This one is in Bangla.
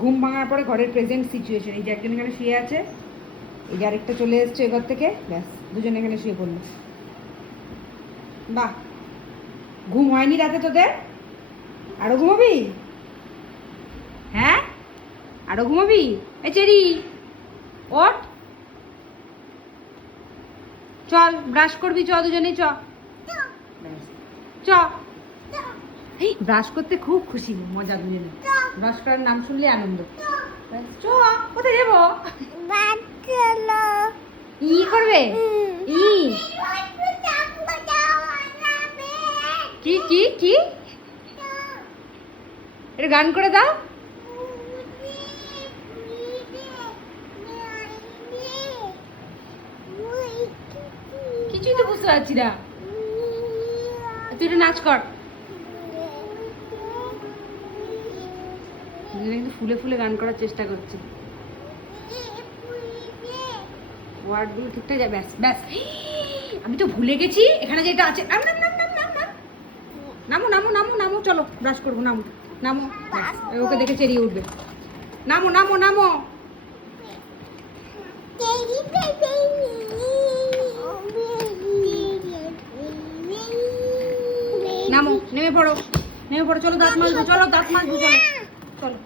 ঘুম ভাঙার পরে ঘরের প্রেজেন্ট সিচুয়েশন, এই যে একজন এখানে শুয়ে আছে, এই যে আরেকটা চলে এসছে এঘর থেকে, ব্যাস দুজন এখানে শুয়ে পড়লো। বাহ, ঘুম হয়নি রাতে তোদের? আরো ঘুমাবি? হ্যাঁ, আরো ঘুমাবি? এই চেরি ওঠ, চল ব্রাশ করবি, চ দুজনেই চ চ। এই ব্রাশ করতে খুব খুশি, মজা দুজনে, ব্রাশ করার নাম শুনলে আনন্দ। চ, কোথায় যাবো? ই করবে? ই কি কি কি? এটা গান করে দাও। কিছুই তো বুঝতে পারছি না, তুই একটু নাচ কর। কিন্তু ফুলে ফুলে গান করার চেষ্টা করছে, ওয়ার্ডগুলো ঠিকঠাক যায়। ব্যাস ব্যাস, আমি তো ভুলে গেছি এখানে যেটা আছে। নামো নামো নামো নামো, চলো ব্রাশ করবো, নামো নামো, ওকে দেখে চেরিয়ে উঠবে। নামো নামো নামো, নামো, নেমে পড়ো, নেমে পড়ো, চলো দাঁত মাজবো, চলো দাঁত মাজবো, চলো চলো।